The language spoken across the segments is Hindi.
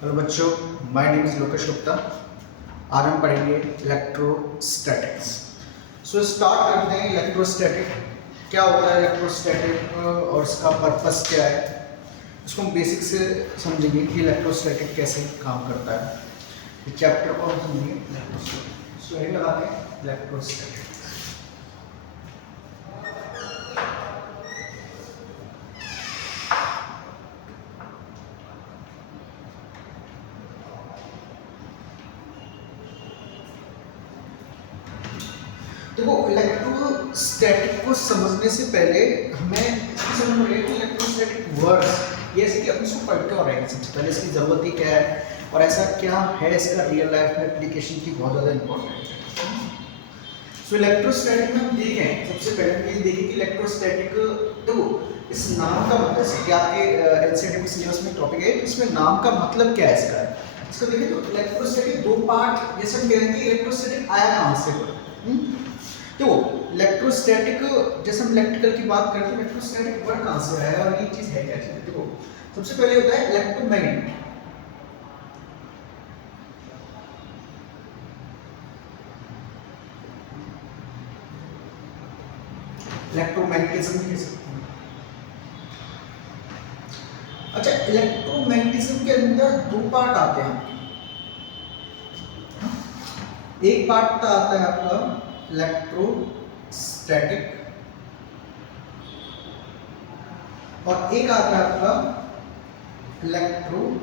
हेलो बच्चों, my name is Lokesh Gupta. आज हम पढ़ेंगे इलेक्ट्रोस्टैटिक्स। सो स्टार्ट करते हैं। इलेक्ट्रोस्टैटिक क्या होता है, इलेक्ट्रोस्टैटिक और इसका पर्पस क्या है, इसको हम बेसिक से समझेंगे कि इलेक्ट्रोस्टैटिक कैसे काम करता है। इस चैप्टर को हम समझेंगे इलेक्ट्रोस्टैटिक। सो यही लगाते हैं इलेक्ट्रोस्टैटिक। देखो, इलेक्ट्रोस्टैटिक को समझने से पहले हमें इसकी समझ में कि इलेक्ट्रोस्टैटिक वर्ड्स ये ऐसे कि हम इसको पढ़ क्यों रहे हैं, सबसे पहले इसकी ज़रूरत ही क्या है और ऐसा क्या है इसका रियल लाइफ में एप्लीकेशन की बहुत ज़्यादा इंपॉर्टेंट है। सो इलेक्ट्रोस्टैटिक में हम देखें, सबसे पहले हम ये देखें कि इलेक्ट्रोस्टैटिक, देखो इस नाम का मतलब, जैसे कि आपके एनसीईआरटी सिलेबस में टॉपिक है, इसमें नाम का मतलब क्या है इसका देखें तो इलेक्ट्रोस्टैटिक दो पार्ट, जैसे हम कह रहे हैं कि इलेक्ट्रोस्टैटिक आया कहाँ से। तो इलेक्ट्रोस्टैटिक, जैसे हम इलेक्ट्रिकल की बात करते हैं, इलेक्ट्रोस्टैटिक वर्ड कहाँ से आया और ये चीज़ है क्या चीज़। देखो सबसे पहले होता है इलेक्ट्रोमैग्नेट। इलेक्ट्रोमैग्नेटिज्म कह सकते हैं। अच्छा, इलेक्ट्रोमैग्नेटिज्म के अंदर दो पार्ट आते हैं। एक पार्ट आता है आपका इलेक्ट्रोस्टैटिक और एक आता है आपका इलेक्ट्रोडायनेमिक्स।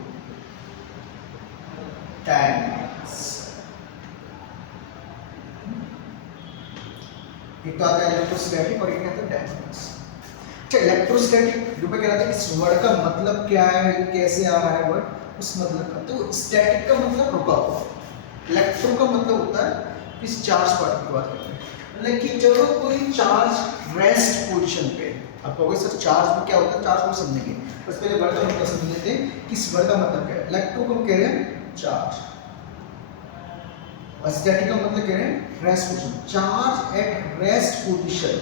एक तो आता है इलेक्ट्रोस्टैटिक और एक आता है डायनेमिक्स। अच्छा, इलेक्ट्रोस्टैटिक जो मैं कह रहा था कि इस वर्ड का मतलब क्या है, कैसे आ रहा है वर्ड, उस मतलब का। तो स्टैटिक का मतलब रुका हुआ, इलेक्ट्रो का मतलब होता है इस चार्ज पार्ट की बात करते हैं, मतलब कि जब कोई चार्ज रेस्ट पोजीशन पे, आप कहोगे सर चार्ज में क्या होता है, चार्ज को समझेंगे, बस पहले वर्ड का मतलब समझ लेते हैं कि इस वर्ड का मतलब क्या है। इलेक्ट्रो को हम कह रहे हैं चार्ज और स्टैटिक का मतलब कह रहे हैं rest position. Charge at rest position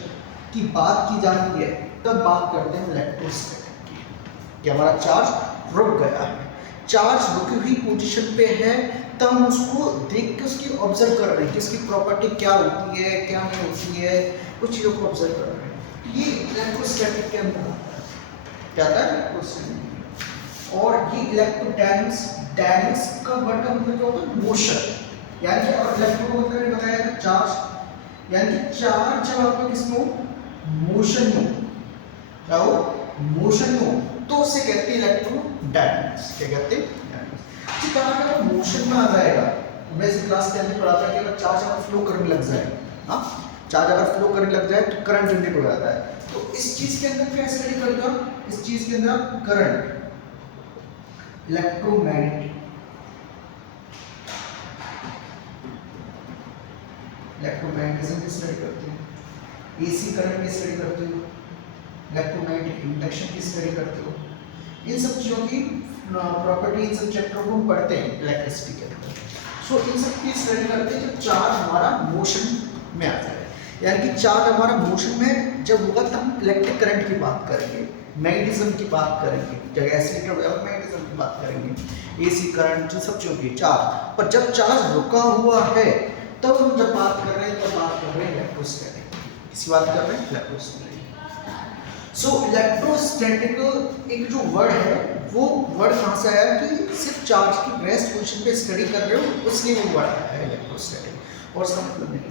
की बात की जाती है तब बात करते हैं इलेक्ट्रोस्टैटिक की, कि हमारा चार्ज रुक गया है, चार्ज रुकी हुई पोजीशन पे है, तब हम उसको देख के उसकी ऑब्जर्व कर रहे हैं कि इसकी प्रॉपर्टी क्या होती है क्या नहीं होती है, कुछ चीज़ों को ऑब्जर्व कर रहे हैं। ये इलेक्ट्रोस्टैटिक के अंदर आता है, क्या आता है इलेक्ट्रोस्टैटिक। और ये इलेक्ट्रोडायनेमिक्स, डायनेमिक्स का वर्ड का मतलब क्या होता है, मोशन, यानी कि और इलेक्ट्रो का मतलब मैंने बताया था चार्ज, यानी कि चार्ज जब आपका किसमें हो, मोशन में क्या हो, मोशन में हो, तो उसे कहते हैं इलेक्ट्रोडायनेमिक्स। क्या कहते हैं, अगर मोशन में आ जाएगा, मैं इस क्लास के अंदर पढ़ा था कि अगर चार्ज अगर फ्लो करने लग जाए, हाँ चार्ज अगर फ्लो करने लग जाए तो करंट जनरेट हो जाता है। तो इस चीज के अंदर क्या स्टडी करते हो, इस चीज के अंदर करंट, इलेक्ट्रोमैग्नेटिक, इलेक्ट्रोमैग्नेटिज्म की स्टडी करते हो, एसी करंट की स्टडी करते हो, इलेक्ट्रोमैग्नेटिक इंडक्शन की स्टडी करते हो। इन सब चीजों की प्रॉपर्टी, इन सब चैप्टरों को हम पढ़ते हैं इलेक्ट्रिसिटी के अंदर। सो इन सब की स्टडी करते हैं जब चार्ज हमारा मोशन में आता है, यानी कि चार्ज हमारा मोशन में जब होगा तब हम इलेक्ट्रिक करंट की बात करेंगे, मैग्नेटिज्म की बात करेंगे, जब एक्सीलरेटर होगा मैग्नेटिज्म की बात करेंगे, एसी करंट, सब चीज़ों की चार्ज। पर जब चार्ज रुका हुआ है तब हम जब बात कर रहे हैं तब बात कर रहे हैं इलेक्ट्रोस्टैटिक। किसकी बात कर रहे हैं, इलेक्ट्रोस्टैटिक। सो इलेक्ट्रोस्टैटिक एक जो वर्ड है वो वर्ड कहाँ से आया कि सिर्फ चार्ज की रेस्ट पोजीशन पे स्टडी कर रहे हो, उसलिए वो वर्ड आया है इलेक्ट्रोस्टैटिक, और इसका मतलब नहीं।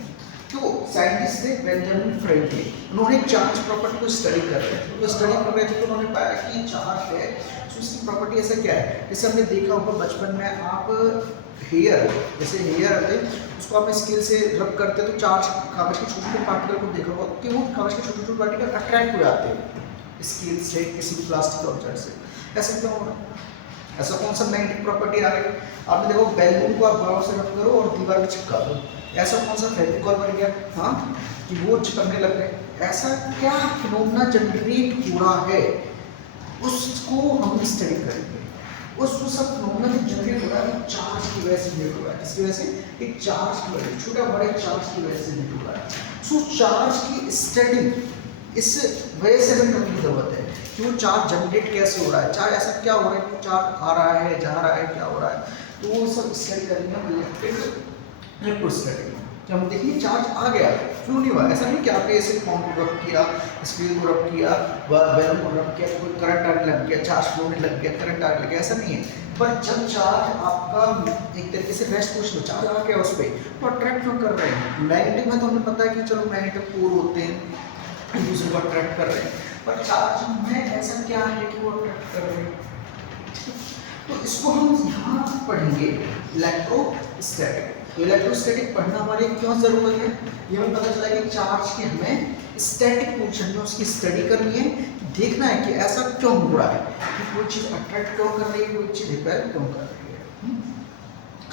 तो साइंटिस्ट थे बेंजामिन फ्रैंकलिन, उन्होंने चार्ज प्रॉपर्टी को स्टडी कर रहे थे, तो स्टडी कर रहे थे तो उन्होंने पाया कि चार्ज है तो उसकी प्रॉपर्टी ऐसा क्या है, जैसे हमने देखा होगा बचपन में, आप हेयर, जैसे हेयर आते उसको आप स्केल से रब करते तो चार्ज, कागज के छोटे छोटे पार्टिकल को देखा होगा कि वो कागज के छोटे छोटे पार्टिकल अट्रैक्ट हो जाते हैं स्केल से, किसी भी प्लास्टिक ऑब्जेक्ट से। ऐसा क्यों हो रहा है, ऐसा कौन सा मैग्नेटिक प्रॉपर्टी आ गई। आपने देखो बैलून को आप बाहर से रब करो और दीवार पे चिपका दो, ऐसा कौन सा फेविकॉल बन गया, हाँ कि वो चिपकने लग गए। ऐसा क्या फिनोमेना जनरेट हो रहा है उसको हम स्टडी करेंगे। उस सब फिनोमेना जो जनरेट हो रहा है चार्ज की वजह से जनरेट हो रहा है, किसकी वजह से, एक चार्ज की वजह से, छोटा बड़े चार्ज की वजह से जनरेट हो रहा है। सो चार्ज की स्टडी इस वजह से हमें करने की जरूरत है कि वो चार्ज जनरेट कैसे हो रहा है, चार्ज ऐसा क्या हो रहा है कि चार्ज आ रहा है, जा रहा है, क्या हो रहा है, तो वो सब स्टडी करेंगे हम इलेक्ट्रोस्टैटिक। जब हम देखिए चार्ज आ गया, फ्लो नहीं हुआ, ऐसा नहीं कि आपने ऐसे पंप को रब किया, स्क्रीन को रब किया, बैलून को रब किया, कोई करंट आने लग गया, चार्ज फ्लो होने लग गया, करंट आने लग गया, ऐसा नहीं है। पर जब चार्ज आपका एक तरीके से रेस्ट पोजिशन में चार्ज आ गया उस पर, तो अट्रैक्ट क्यों कर रहे हैं? नेगेटिव में तो हमें पता है कि चलो नेगेटिव पोल होते हैं, एक दूसरे को अट्रैक्ट कर रहे हैं, पर चार्ज में ऐसा क्या है कि वो अट्रैक्ट कर रहे हैं? तो इसको हम यहाँ पढ़ेंगे इलेक्ट्रोस्टैटिक। तो इलेक्ट्रोस्टैटिक पढ़ना हमारे क्यों जरूरत है? ये हमें पता चला कि चार्ज की हमें स्टैटिक पोजीशन में उसकी स्टडी करनी है, देखना है कि ऐसा क्यों हो रहा है, कि कोई चीज़ अट्रैक्ट क्यों कर रही है, कोई चीज़ रिपेल क्यों कर रही है।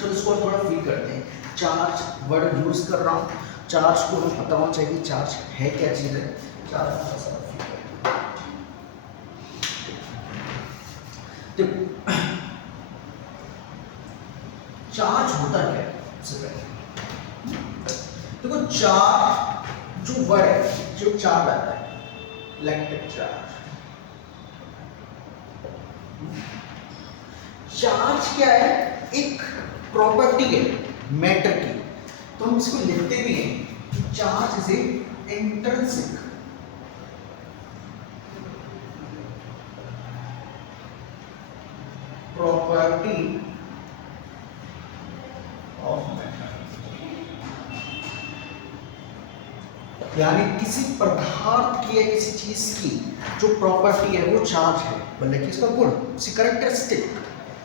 तो इसको थोड़ा फील करते हैं। चार्ज वर्ड यूज कर रहा हूँ, चार्ज को हमें पता होना चाहिए चार्ज है क्या चीज़ है। चार्ज चार्ज होता क्या है सबसे पहले देखो। चार्ज जो वर्ड है, जो चार्ज आता है इलेक्ट्रिक चार्ज, चार्ज क्या है? एक प्रॉपर्टी है मैटर की। तो हम इसको लिखते भी हैं, charge is a intrinsic property of matter, यानी किसी पदार्थ की या किसी चीज की जो प्रॉपर्टी है वो चार्ज है, मतलब कि इसका गुण, किसी कैरेक्टरिस्टिक।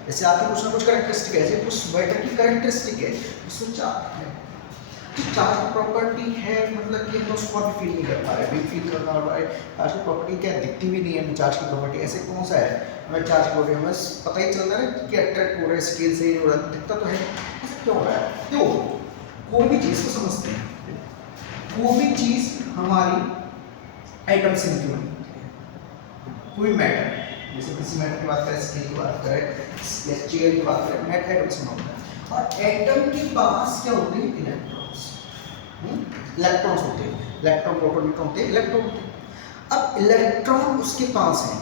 जैसे आपके कुछ ना कुछ कैरेक्टरिस्टिक है, जैसे कुछ मैटर की कैरेक्टरिस्टिक है, उसमें चार्ज है। तो चार्ज की प्रॉपर्टी है, मतलब कि हम उसको अभी फील नहीं कर पा रहे, अभी फील करना हो रहा है। चार्ज की प्रॉपर्टी क्या दिखती भी नहीं है, चार्ज की प्रॉपर्टी ऐसे कौन सा है हमें चार्ज की प्रॉपर्टी बस पता ही चलता है कि अट्रैक्ट हो रहा है, स्केल से ही हो रहा है, दिखता तो है, ऐसा क्यों हो रहा है? तो कोई भी चीज़ को समझते हैं, कोई भी चीज़ हमारी एटम से निकली होती है। कोई मैटर, जैसे किसी मैटर की बात करें, स्केल की बात करें, चेयर की बात करें, मैटर एटम से होता है। और एटम के पास क्या होते हैं? इलेक्ट्रॉन्स। इलेक्ट्रॉन्स होते हैं, इलेक्ट्रॉन प्रोटॉन न्यूट्रॉन होते हैं, इलेक्ट्रॉन होते हैं। अब इलेक्ट्रॉन उसके पास है,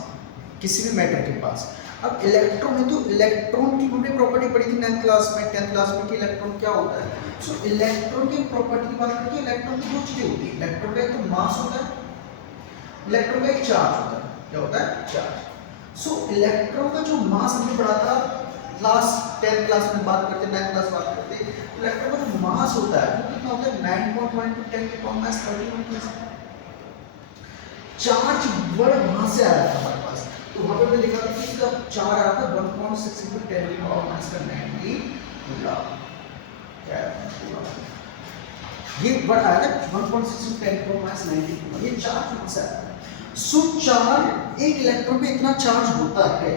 किसी भी मैटर के पास। अब इलेक्ट्रॉन है, तो इलेक्ट्रॉन की हमने प्रॉपर्टी पढ़ी थी 9th क्लास में, 10th क्लास में कि इलेक्ट्रॉन क्या होता है। सो इलेक्ट्रॉन की प्रॉपर्टी की बात करके इलेक्ट्रॉन की दो चीजें होती है, इलेक्ट्रॉन का एक तो मास होता है, इलेक्ट्रॉन का एक चार्ज होता है। क्या होता है? चार्ज। सो इलेक्ट्रॉन का जो मास हमने पढ़ा था लास्ट 10th क्लास में बात करते, 9th क्लास बात करते, इलेक्ट्रॉन का जो मास होता है वो कितना होता है? 9.1 × 10⁻31। चार्ज वर्ड वहां से आया था हमारे पास, तो वहां पे मैंने लिखा था कि इसका चार्ज आया था 1.6 × 10⁻90 कूलम। ये वर्ड आया था 1.6 × 10⁻90 कूलम, ये चार्ज वहां से आया था। सो चार्ज, एक इलेक्ट्रॉन पे इतना चार्ज होता है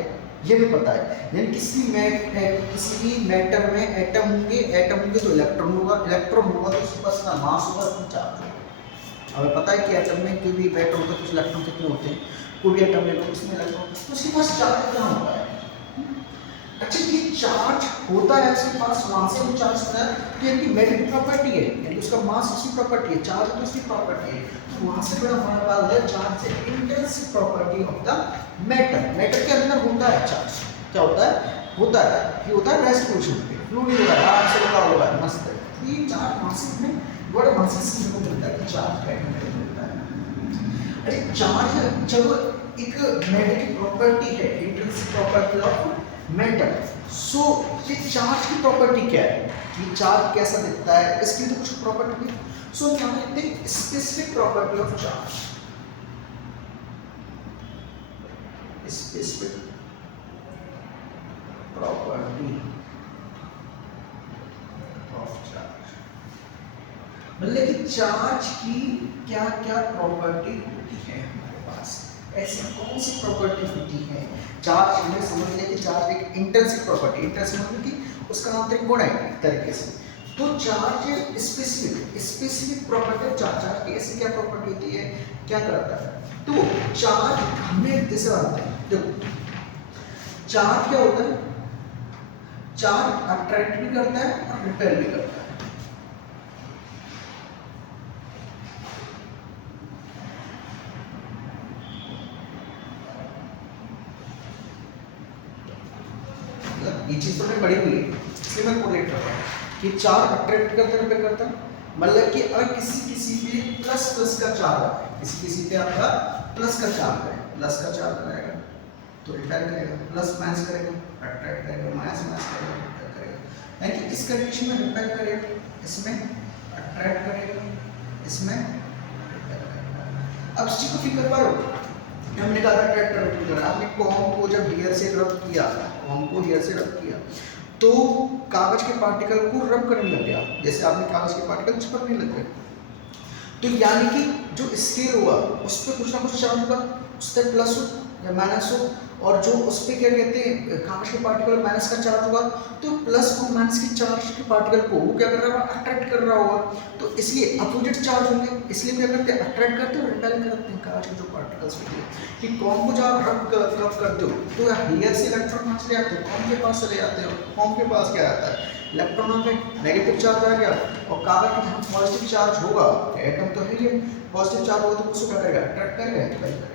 ये भी पता है। यानी किसी भी मैटर में एटम होंगे तो इलेक्ट्रॉन होगा, इलेक्ट्रॉन होगा तो उसके पास ना मास होगा तो चार्ज होगा। हमें पता है कि एटम में कोई भी एटम होता है कुछ इलेक्ट्रॉन कितने होते हैं, कोई भी एटम ले लो उसमें इलेक्ट्रॉन, तो उसके पास चार्ज कितना होता है। अच्छा, ये चार्ज होता है उसके पास, वहां से वो चार्ज होता है, तो यानी मैटर की प्रॉपर्टी है, यानी उसका मास उसकी प्रॉपर्टी है, चार्ज तो उसकी प्रॉपर्टी है, तो वहां से बड़ा हमारे पास है चार्ज से intrinsic property of the matter. Matter के अंदर होता है चार्ज, क्या होता है? होता है, ये होता है रेस्ट पोजीशन पे, फ्लो नहीं हो रहा है, आराम से लगा हुआ है, मस्त है। ये चार्ज वहां से हमें बड़ा वहां से सीखने को मिलता है, चार्ज का मिलता है। अरे चार्ज चलो एक मैटर की प्रॉपर्टी है, इंट्रिंसिक प्रॉपर्टी ऑफ मैटर। सो ये चार्ज की प्रॉपर्टी क्या है, ये चार्ज कैसा दिखता है, इसकी तो कुछ प्रॉपर्टी नहीं। सो क्या कहते हैं? Specific property of charge, specific property of charge, मतलब कि चार्ज की क्या क्या प्रॉपर्टी होती है हमारे पास, ऐसी कौन सी प्रॉपर्टी होती है। चार्ज हमें समझ लिया कि चार्ज एक इंट्रिंसिक प्रॉपर्टी, इंट्रिंसिक मतलब कि उसका आंतरिक गुण है एक तरीके से। तो charge specific property of charge, charge की ऐसी क्या प्रॉपर्टी होती है, क्या करता है। तो चार्ज हमें जैसे आता है, देखो चार्ज क्या होता है? चार्ज अट्रैक्ट भी करता है और रिपेल भी करता है। ये चीज़ तो मैं बड़ी हुई है इसलिए मैं कोरिलेट कर रहा हूँ कि चार्ज अट्रैक्ट करता रिपेल करता, मतलब कि अगर किसी पे प्लस प्लस का चार्ज है, किसी पे आपका प्लस का चार्ज है, प्लस का चार्ज रहेगा तो रिपेल करेगा, प्लस माइनस करेगा अट्रैक्ट करेगा, माइनस माइनस करेगा रिपेल करेगा, यानी कि इस कंडीशन में रिपेल करेगा, इसमें अट्रैक्ट करेगा, इसमें रिपेल करेगा। अब इस चीज को फील कर पा रहे हो? हमने कहा था अट्रैक्ट कर, आपने कॉम को जब हियर से रब किया, कॉम को हियर से रब किया तो कागज के पार्टिकल को रब करने लग गया, जैसे आपने कागज के पार्टिकल चिपकने लग गए, तो यानी कि जो स्केल हुआ उस पर कुछ ना कुछ चार्ज होगा, उस पर प्लस हो या माइनस हो, और जो उस पर क्या कहते हैं कागज के पार्टिकल माइनस का चार्ज होगा, तो प्लस और माइनस के चार्ज के पार्टिकल को वो क्या कर रहा होगा, अट्रैक्ट कर रहा होगा, तो इसलिए अपोजिट चार्ज होंगे, इसलिए क्या करते हैं अट्रैक्ट करते हैं, रिपेल करते हैं कागज के जो पार्टिकल्स होते हैं। कि कॉम को जब आप रब करते हो तो हियर से इलेक्ट्रॉन कहाँ चले आते हो, कॉम के पास चले जाते हो, कॉम के पास क्या आता है इलेक्ट्रॉन पे नेगेटिव चार्ज आ गया, और कागज पे जहाँ पॉजिटिव चार्ज होगा, एटम तो है ही पॉजिटिव चार्ज होगा तो उसको क्या करेगा अट्रैक्ट करेगा, रिपेल करेगा।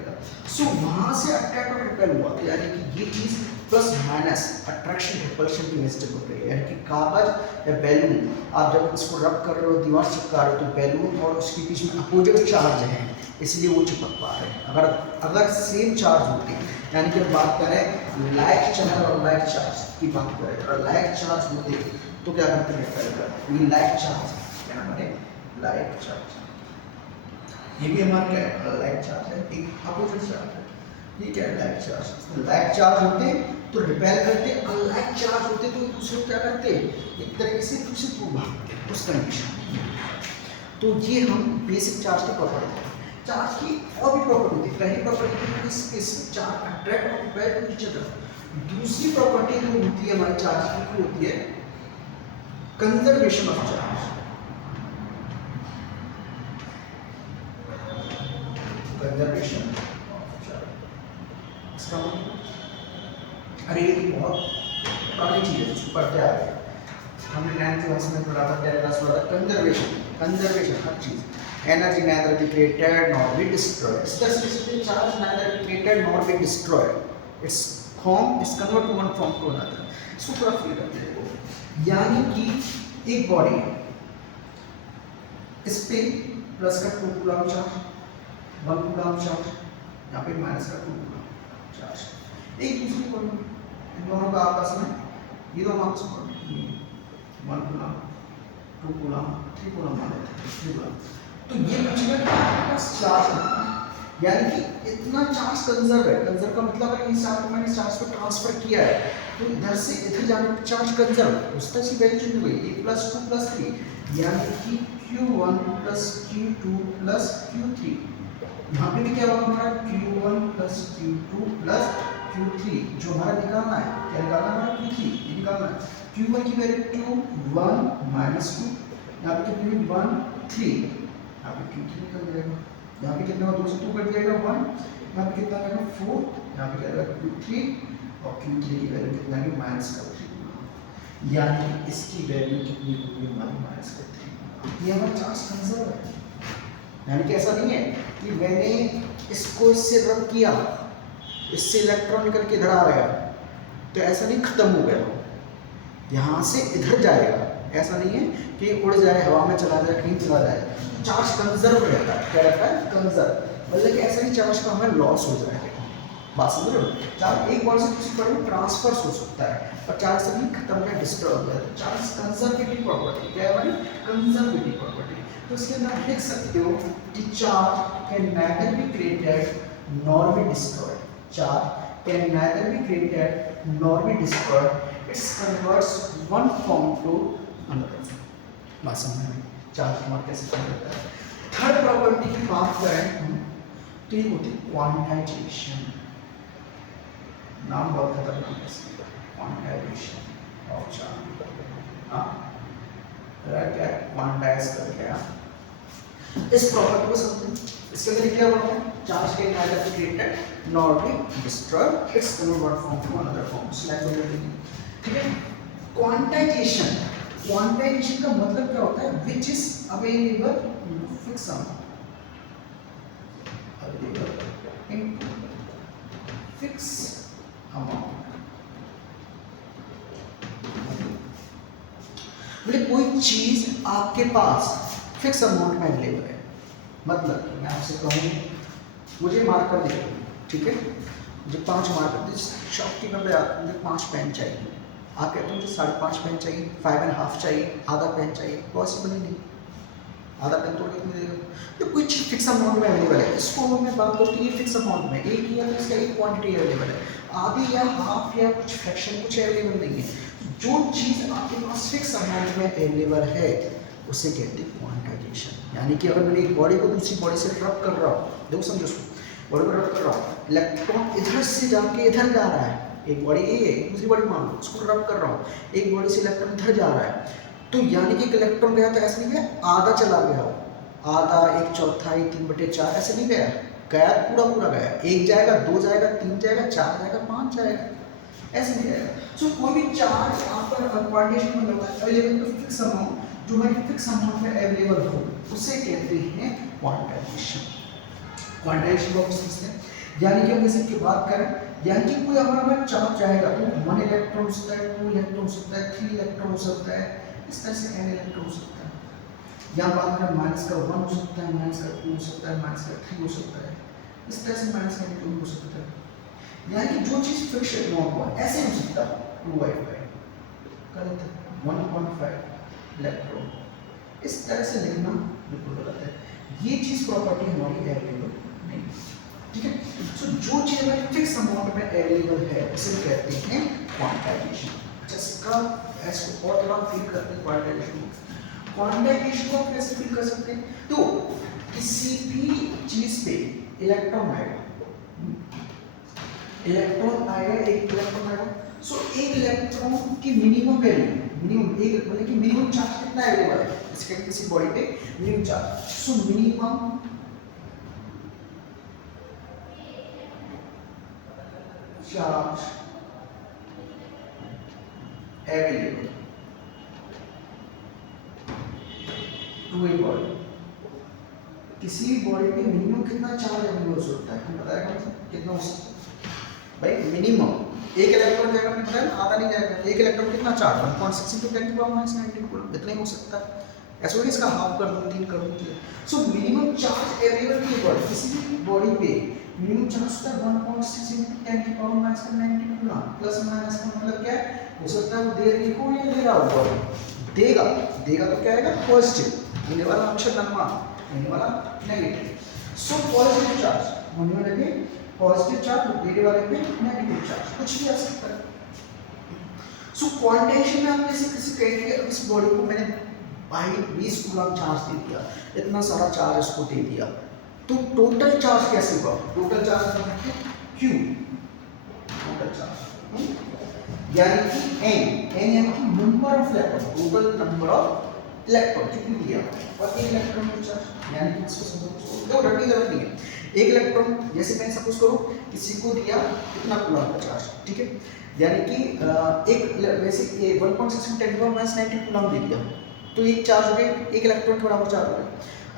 सो वहां से अट्रैक्ट और रिपेल हुआ, तो यानी कि ये चीज प्लस माइनस अट्रैक्शन रिपल्शन की वजह से हो रही है, यानी कि कागज या बैलून आप जब इसको रब कर रहे हो, दीवार चिपका रहे हो, तो बैलून और उसके बीच में अपोजिट चार्ज है इसलिए वो चिपक पा रहे हैं। अगर सेम चार्ज होते यानी कि बात करें लाइक चार्ज और लाइक चार्ज की बात करें, अगर लाइक चार्ज होते तो क्या करते हैं, ये लाइक चार्ज क्या हमारे लाइक चार्ज, ये भी हमारा क्या है लाइक चार्ज है, एक अपोजिट चार्ज है, ये क्या है लाइक चार्ज। लाइक चार्ज होते तो रिपेल करते, अनलाइक चार्ज होते तो दूसरे क्या करते एक तरीके से दूसरे दूर भागते उस कंडीशन। तो ये हम बेसिक चार्ज की प्रॉपर्टी, चार्ज की और भी प्रॉपर्टी होती है। पहली प्रॉपर्टी इस चार्ज अट्रैक्ट और रिपेल टू ईच अदर, दूसरी प्रॉपर्टी जो होती है हमारे चार्ज की होती है conservation of charge. Conservation of charge इसका मतलब, अरे ये बहुत पुरानी चीज है, इसको पढ़ते आ रहे हमने 9th क्लास में पढ़ा था, 10th क्लास में पढ़ा था कंजर्वेशन हर चीज, energy neither be created nor be destroyed, specifically charge neither be created nor be destroyed, its form is convert to one form to another। इसको थोड़ा फील करते देखो, यानी कि एक बॉडी है, इस पे प्लस का 2 कूलम चार्ज, 1 कूलम चार्ज, यहाँ पे माइनस का 2 कूलम चार्ज, एक दूसरे को इन दोनों का आपस में ये दोनों आपस में 1 कूलम 2 कूलम 3 कूलम मान लेते हैं 3 कूलम, तो ये बस चार्ज है, यानी कि इतना चार्ज कंजर्व है। कंजर्व का मतलब है इस चार्ज मैंने चार्ज को ट्रांसफर किया है, तो इधर से इधर जाने पर चार्ज कंजर्व है, उस तरह से वैल्यू चेंज हुई a + 2 + 3, यानी कि q1 + q2 + q3, यहाँ पे भी क्या होगा हमारा q1 + q2 + q3, जो हमारा निकालना है, क्या निकालना है हमारा q3, ये निकालना है। q1 की वैल्यू 2 1 -2, यहाँ पे कितनी 1 3, यहाँ पे q3 निकल जाएगा, यहाँ पे कितना 2 से 2 कट जाएगा 1, यहाँ पे कितना आएगा 4, यहाँ पे जाएगा q3, और q3 की वैल्यू कितना है -3, यानी इसकी वैल्यू कितनी होगी हमारी -3। ये हमारा चार्ज कंजर्व है, यानी कि ऐसा नहीं है कि मैंने इसको इससे रब किया, इससे इलेक्ट्रॉन निकल के इधर आ गया तो ऐसा नहीं खत्म हो गया, यहाँ से इधर जाएगा, ऐसा नहीं है कि उड़ जाए हवा में चला जाए कहीं चला जाए, चार्ज कंजर्व रहता है। क्या रहता है कंजर्व, मतलब कि ऐसा नहीं चार्ज का हमें लॉस हो जाएगा। बात समझ रहे हो, चार्ज एक बॉडी से दूसरी बॉडी में ट्रांसफर हो सकता है और चार्ज से नहीं खत्म या डिस्टर्ब हो जाता है। चार्ज कंजर्वेटिव प्रॉपर्टी, क्या है हमारी कंजर्वेटिव प्रॉपर्टी। तो इसके अंदर आप लिख सकते हो कि charge can neither be created nor be destroyed, charge can neither be created nor be destroyed, it converts one form to another। बात समझ में चार्ज हमारा कैसे काम करता है। थर्ड प्रॉपर्टी की बात करें हम तो ये होती है क्वांटाइजेशन, नाम बहुत खतरनाक है इसका, क्वांटाइजेशन ऑफ चार्ज। हाँ क्या क्वांटाइज कर गया इस प्रॉपर्टी को समझें। इसके अंदर क्या बोलते हैं, charge can neither be created nor be destroyed, it's convert one form to another form। Slide में देखिए, ठीक है। क्वांटाइजेशन, क्वांटाइजेशन का मतलब क्या होता है, which is available in fixed amount, available in fixed amount। बोले कोई चीज़ आपके पास फिक्स अमाउंट में अवेलेबल है, मतलब मैं आपसे कहूँ मुझे मार्कर दे, ठीक है, मुझे 5 मार्कर, शॉपकीपर पे आते मुझे 5 पेन चाहिए, आप कहते हो मुझे 5.5 पेन चाहिए, 5.5 चाहिए, आधा पेन चाहिए, पॉसिबल ही नहीं, आधा पेन तोड़ के देगा। तो कोई चीज़ फिक्स अमाउंट में अवेलेबल है, इसको मैं बात करती हूँ ये फिक्स अमाउंट में, एक या तो इसका एक क्वांटिटी अवेलेबल है, आधी या हाफ या कुछ फ्रैक्शन कुछ अवेलेबल नहीं है, जो चीज़ आपके पास फिक्स अमाउंट में अवेलेबल है उसे कहते हैं क्वांटाइजेशन। यानी कि अगर मैंने एक बॉडी को दूसरी बॉडी से रब कर रहा हूँ, देखो समझो उसको, बॉडी को रब कर रहा हूँ, इलेक्ट्रॉन इधर से जाके इधर जा रहा है, एक बॉडी ए है, दूसरी बॉडी मान लो, उसको रब कर रहा हूँ, एक बॉडी से इलेक्ट्रॉन इधर जा रहा है, तो यानी कि एक इलेक्ट्रॉन गया तो ऐसे नहीं गया आधा चला गया, आधा, एक चौथाई, 3/4 ऐसे नहीं गया, गया पूरा पूरा गया, एक जाएगा, 2 जाएगा, 3 जाएगा, 4 जाएगा, 5 जाएगा, ऐसे नहीं जाएगा। सो कोई भी चार्ज यहाँ पर क्वांटिटेशन में होता है अवेलेबल टू फिक्स अमाउंट, जो हमारी फिक्स अमाउंट में अवेलेबल हो उसे कहते हैं क्वांटाइजेशन। क्वांटाइजेशन को समझते हैं, यानी कि हम जैसे की बात करें, यानी कि कोई अगर चार्ज जाएगा तो 1 इलेक्ट्रॉन हो सकता है, 2 इलेक्ट्रॉन हो सकता है, 3 इलेक्ट्रॉन हो सकता है, इस तरह से n इलेक्ट्रॉन हो सकता है। यहाँ बात करें -1 हो सकता है, -2 हो सकता है, -3 हो सकता है, इस तरह से -2 हो सकता है। यानी कि जो चीज़ फिक्स अमाउंट हो ऐसे हो सकता है 2/5 गलत है, 1.5 इलेक्ट्रॉन, इस तरह से लिखना बिल्कुल गलत है, ये चीज़ प्रॉपर्टी हमारी अवेलेबल नहीं, ठीक है। सो जो चीज़ हमारी फिक्स अमाउंट में अवेलेबल है उसे कहते हैं क्वांटाइजेशन। जिसका इसको और थोड़ा फील करते हैं क्वांटाइजेशन को आप कैसे फील कर सकते हैं, तो किसी भी चीज़ पे इलेक्ट्रॉन आएगा, एक इलेक्ट्रॉन आएगा, सो एक इलेक्ट्रॉन की मिनिमम वैल्यू, मिनिमम एक मतलब कि मिनिमम चार्ज कितना अवेलेबल है इसके किसी बॉडी पे minimum charge, so minimum charge available to a body, किसी बॉडी पे मिनिमम कितना चार्ज अवेलेबल हो सकता है, हम बताएगा कितना हो सकता है भाई, मिनिमम एक इलेक्ट्रॉन जाएगा, आपने बताया ना आधा नहीं जाएगा, एक इलेक्ट्रॉन कितना चार्ज 1.6 × 10⁻⁹ कूलम, इतना ही हो सकता है, ऐसा नहीं इसका हाफ कर दूं 3 कर दूं। सो मिनिमम चार्ज अवेलेबल की बॉडी, किसी भी बॉडी पे मिनिमम चार्ज होता है 1.6 × 10⁻⁹ कूलम, प्लस माइनस का मतलब क्या है, हो सकता है वो दे रही हो या दे रहा हो, देगा तो क्या आएगा पॉजिटिव, देने वाला अक्षर नंबर, देने वाला नेगेटिव, सो पॉजिटिव चार्ज होने वाले पे पॉजिटिव चार्ज, देने वाले पे नेगेटिव चार्ज, कुछ भी आ सकता है। सो क्वांटाइजेशन में आप किसी कहेंगे इस बॉडी को मैंने भाई 20 कूलम चार्ज दे दिया, इतना सारा चार्ज इसको दे दिया, तो टोटल चार्ज कैसे होगा, total charge Q, total charge यानी कि n यानी कि number of electron, total number of electron कितनी दिया, और एक इलेक्ट्रॉन का चार्ज, यानी कि इसको समझो तो रटने की जरूरत नहीं है, एक इलेक्ट्रॉन जैसे मैं सपोज करूं किसी को दिया कितना कूलम का चार्ज, ठीक है, यानी कि एक वैसे 1.6 × 10⁻⁹ कूलम दे दिया, तो एक चार्ज हो गया, एक इलेक्ट्रॉन के बराबर चार्ज हो गया।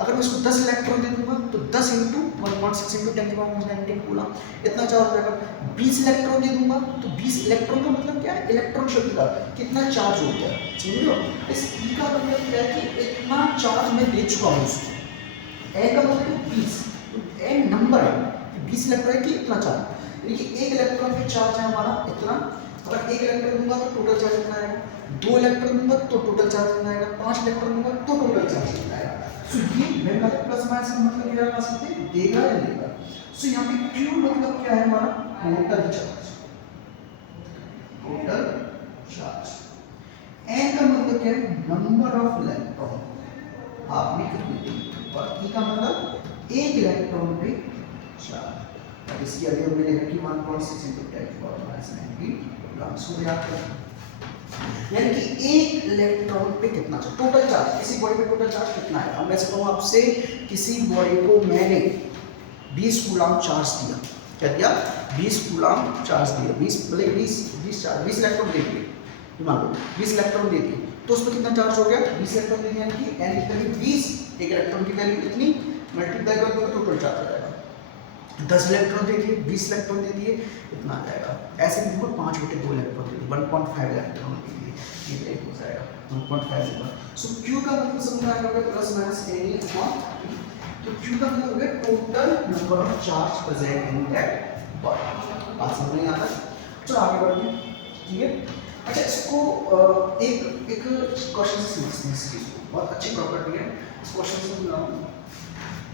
अगर मैं इसको 10 इलेक्ट्रॉन दे दूंगा तो 10 × 1.6 × 10⁻⁹ कूलम इतना चार्ज हो जाएगा। 20 इलेक्ट्रॉन दे दूंगा तो 20 इलेक्ट्रॉन का मतलब क्या है, इलेक्ट्रॉन शब्द का कितना चार्ज हो गया, समझ लो, इस E का मतलब क्या है कि इतना चार्ज मैं दे चुका हूँ उसको, A का मतलब 20, n नंबर है, 20 इलेक्ट्रॉन की इतना चार्ज, यानी कि एक इलेक्ट्रॉन पे चार्ज है हमारा इतना, अगर एक इलेक्ट्रॉन दूंगा तो टोटल चार्ज कितना आएगा, 2 इलेक्ट्रॉन दूंगा तो टोटल चार्ज कितना आएगा, 5 इलेक्ट्रॉन दूंगा तो टोटल चार्ज कितना आएगा। सो ये मैं प्लस माइनस का मतलब क्या लगा सकते हैं, देगा या लेगा। सो यहाँ पे Q मतलब क्या है हमारा, total charge, total charge, n का मतलब क्या है, नंबर ऑफ इलेक्ट्रॉन आपने कितने दिए, और E का मतलब एक इलेक्ट्रॉन पे चार्ज, इसकी अभी हमने लिखा कि 1.6 × 10⁻⁹ कूलम, सो याद करें, यानी कि एक इलेक्ट्रॉन पे कितना चार्ज, टोटल चार्ज, किसी बॉडी पे टोटल चार्ज कितना है। अब मैं कहूँ आपसे किसी बॉडी को मैंने 20 कूलम चार्ज दिया, क्या दिया, 20 कूलम चार्ज दिया, 20 इलेक्ट्रॉन दे दिए, मान लो 20 इलेक्ट्रॉन दे दिए, तो उसमें कितना चार्ज हो गया, 20 इलेक्ट्रॉन दे दिया, यानी कि n इक्वल 20, एक इलेक्ट्रॉन की वैल्यू इतनी मल्टीप्लाई कर दो तो टोटल चार्ज हो जाएगा, 10 इलेक्ट्रॉन दे दिए, 20 इलेक्ट्रॉन दे दिए, इतना आ जाएगा। ऐसे बिल्कुल 5 बटे 2 इलेक्ट्रॉन दे दिए, 1.5 इलेक्ट्रॉन दे दिए, ये ब्रेक हो जाएगा 1.5 होगा। सो Q का मतलब समझ आएगा plus minus A upon P। तो Q का मतलब हो गया total number of charge present in that body. बात समझ में आता है? चलो आगे बढ़ते हैं, ठीक है। अच्छा, इसको एक क्वेश्चन से समझते हैं इस चीज को, बहुत अच्छी प्रॉपर्टी है इस क्वेश्चन से। बुलाऊं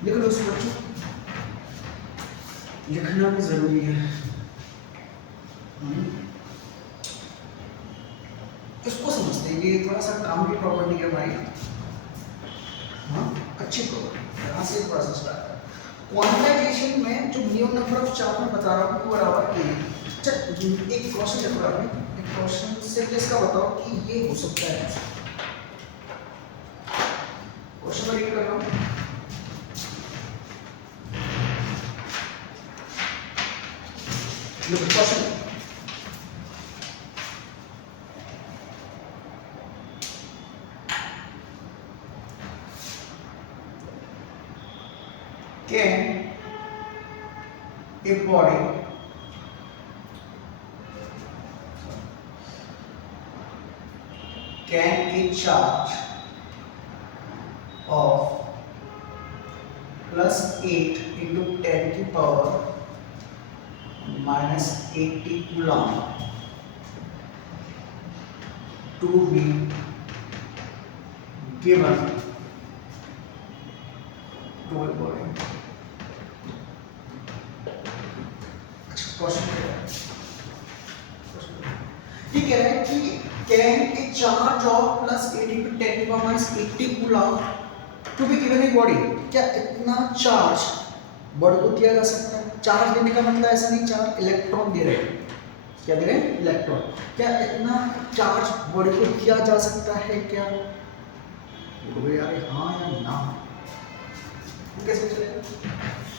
लिख लो इसको बच्चों, लिखना भी जरूरी है। इसको समझते हैं, ये थोड़ा सा काम की प्रॉपर्टी है भाई। हाँ, अच्छी प्रॉपर्टी। यहाँ से थोड़ा सा स्टार्ट है। क्वांटाइजेशन में जो मिनिमम नंबर ऑफ चार्ज मैं बता रहा हूँ वो बराबर के। अच्छा, एक क्वेश्चन लिख रहा हूँ, एक क्वेश्चन से इसका बताओ कि ये हो सकता है। क्वेश्चन मैं रीड कर रहा हूँ। Question can a body can a charge of plus 8 into 10 की power minus 80 coulomb to be given to a body। Question ये कह रहा है कि can a charge of plus 8 into 10 की power minus 80 coulomb to be given a body. क्या इतना चार्ज बॉडी को दिया जा सकता है? चार्ज देने का मतलब ऐसा नहीं चार्ज इलेक्ट्रॉन दे रहे हैं, क्या दे रहे हैं? इलेक्ट्रॉन। क्या इतना चार्ज बॉडी को दिया जा सकता है क्या? बोलो यार हाँ या ना, कैसे चलेगा?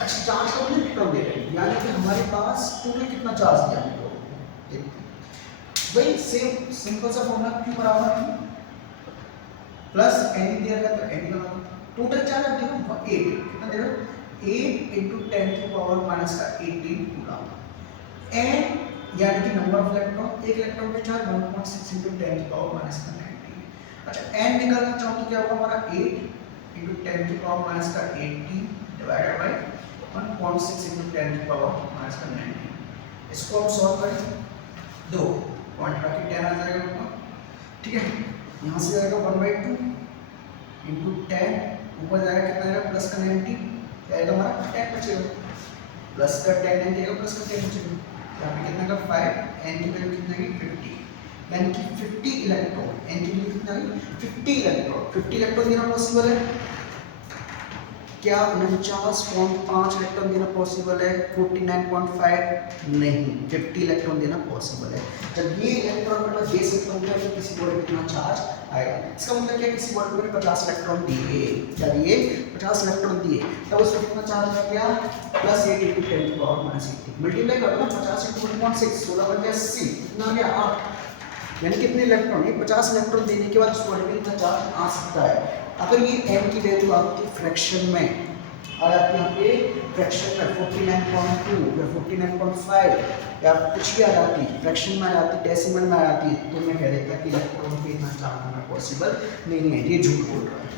अच्छा, चार्ज का मतलब इलेक्ट्रॉन दे रहे हैं, यानी कि हमारे पास टोटल कितना चार्ज दिया है वही सेम सिंपल सा फॉर्मूला Q बराबर है प्लस n दिया गया तो n का टोटल चार्ज आप देखो 8 कितना दे रहे हो? 8 into 10 की पावर माइनस का 18 कूलम। n यानी कि नंबर ऑफ इलेक्ट्रॉन, एक इलेक्ट्रॉन पे चार्ज 1.6 into 10 की पावर माइनस का 19। अच्छा, n निकालना चाहो तो क्या होगा हमारा 8 into 10 की पावर माइनस का 18 डिवाइडेड बाय 1.6 into 10 की पावर माइनस का 19। इसको हम सॉल्व करें, दो पॉइंट रख के 10 आ जाएगा ऊपर, ठीक है। यहाँ से जाएगा 1/2 into 10, ऊपर जाएगा कितना आएगा प्लस का 90, आएगा हमारा 10 बचेगा, प्लस का 10 नहीं देगा प्लस का 10 बचेगा। यहाँ पे कितना का 5, n की वैल्यू कितना है 50, यानी कि 50 इलेक्ट्रॉन, n की वैल्यू कितना है 50 इलेक्ट्रॉन। 50 इलेक्ट्रॉन देना पॉसिबल है क्या? 49.5 इलेक्ट्रॉन देना पॉसिबल है, 49.5 नहीं, 50 इलेक्ट्रॉन देना पॉसिबल है। जब ये इलेक्ट्रॉन मैं दे सकता हूँ तो किसी बॉडी में कितना चार्ज आएगा? इसका मतलब क्या, किसी बॉडी में 50 इलेक्ट्रॉन दिए, क्या दिए? 50 इलेक्ट्रॉन दिए, तब उसमें कितना चार्ज आ गया? प्लस 8 into 10 की पावर माइनस 80 मल्टीप्लाई कर दो ना, 50 into 1.6 16 बन गया 80, कितना आ गया 8। यानी कितने इलेक्ट्रॉन? ये 50 इलेक्ट्रॉन देने के बाद उस बॉडी में कितना चार्ज आ सकता है। अगर ये n की वैल्यू आती फ्रैक्शन में और आप यहाँ पे फ्रैक्शन में 49.2 या 49.5 या कुछ भी आ जाती, फ्रैक्शन में आ जाती, डेसिमल में आ जाती, तो मैं कह देता कि इलेक्ट्रॉन पे इतना चार्ज होना पॉसिबल नहीं है, ये झूठ बोल रहा है।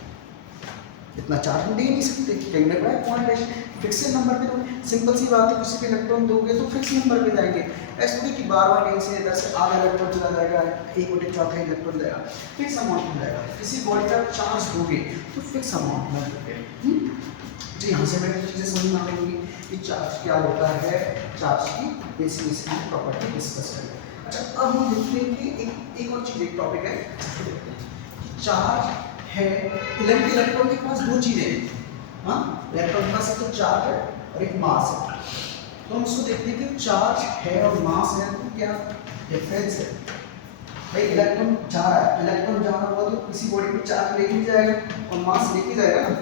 इतना चार्ज हम दे नहीं सकते, कहीं ना कहीं क्वांटिटेशन फिक्स नंबर पे, तो सिंपल सी बात है, किसी पे इलेक्ट्रॉन दोगे तो फिक्स नंबर पे जाएंगे। ऐसे नहीं कि बार बार कहीं से इधर से आधा इलेक्ट्रॉन चला जाएगा, 1/4 इलेक्ट्रॉन जाएगा, फिक्स अमाउंट में जाएगा। किसी बॉडी का चार्ज दोगे तो फिक्स अमाउंट में दोगे। जी, यहाँ से मेरे चीज़ें समझ में आ गई कि चार्ज क्या होता है, चार्ज की बेसिक बेसिक प्रॉपर्टी डिस्कस करें। अच्छा, अब हम देखते हैं कि एक और चीज़, एक टॉपिक है, चार्ज है। इलेक्ट्रॉन के पास दो चीजें हैं, हाँ, इलेक्ट्रॉन के पास एक तो चार्ज है और एक मास है। तो हम उसको देखते हैं कि चार्ज है और मास है तो क्या डिफरेंस है। भाई इलेक्ट्रॉन जा रहा है, इलेक्ट्रॉन जा रहा हुआ तो किसी बॉडी में चार्ज लेके ही जाएगा और मास लेके जाएगा ना।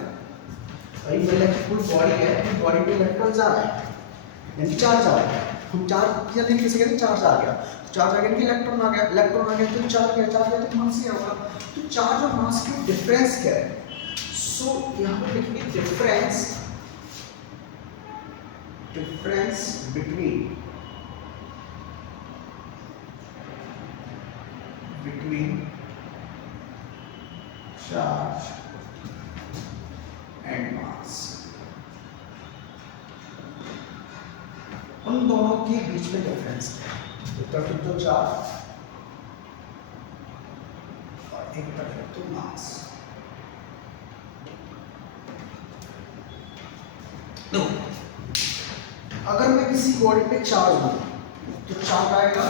भाई मतलब कि कोई बॉडी है, तो बॉडी में इलेक्ट्रॉन जा रहा है यानी चार्ज आ रहा है। हम चार्ज जल्दी कैसे कहते हैं? चार्ज आ गया, चार्ज आ गया कि इलेक्ट्रॉन आ गया, इलेक्ट्रॉन आ गया तो चार्ज गया, चार्ज गया तो मास क्या होगा? तो चार्ज और मास की डिफरेंस क्या है? सो यहाँ पर लिखेंगे difference difference between charge and mass, उन दोनों के बीच में डिफरेंस क्या है? एक तरफ तो चार्ज और एक तरफ तो मास। तो अगर मैं किसी बॉडी पे चार्ज दूं तो चार्ज आएगा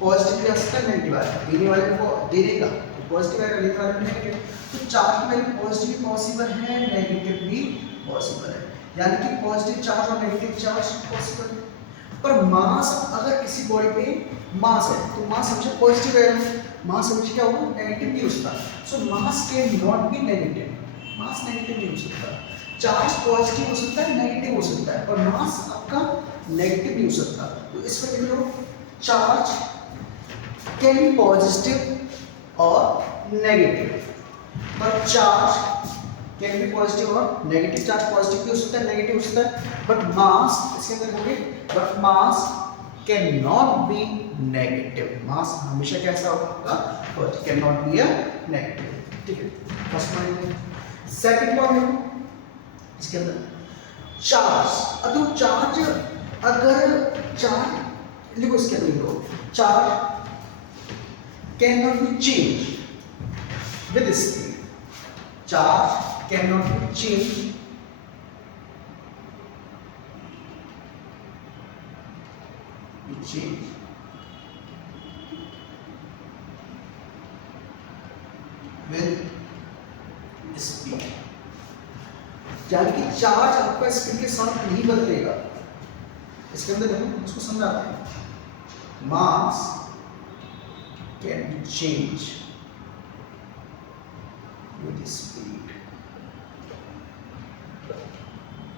पॉजिटिव या नेगेटिव आएगा, देने वाले को देने का तो पॉजिटिव आएगा, लेने वाले को नेगेटिव। तो चार्ज में पॉजिटिव भी पॉसिबल है, नेगेटिव भी पॉसिबल है, यानी कि पॉजिटिव चार्ज और नेगेटिव चार्ज पॉसिबल है। पर मास, अगर किसी बॉडी पे मास है तो मास हमेशा पॉजिटिव रहेगा, मास हमेशा क्या होगा, नेगेटिव नहीं हो सकता। So mass cannot be negative, mass negative नहीं हो सकता। चार्ज पॉजिटिव हो सकता है, नेगेटिव हो सकता है, पर मास आपका नेगेटिव नहीं हो सकता। तो इस पर लिख लो, चार्ज कैन बी पॉजिटिव और नेगेटिव, पर चार्ज कैन बी पॉजिटिव और नेगेटिव। चार्ज पॉजिटिव भी हो सकता है, नेगेटिव हो सकता है, बट मास, इसके अंदर होंगे, but mass cannot be negative. Mass हमेशा कैसा होगा आपका, cannot be a negative. ठीक है, फर्स्ट पॉइंट। सेकंड पॉइंट इसके अंदर चार्ज, अगर चार्ज लिखो, इसके अंदर लिखो, charge can not be change with speed, charge can not be change with speed, यानी कि चार्ज आपका स्पीड के साथ नहीं बदलेगा। इसके अंदर देखो, उसको समझाते हैं। मास can be change with speed,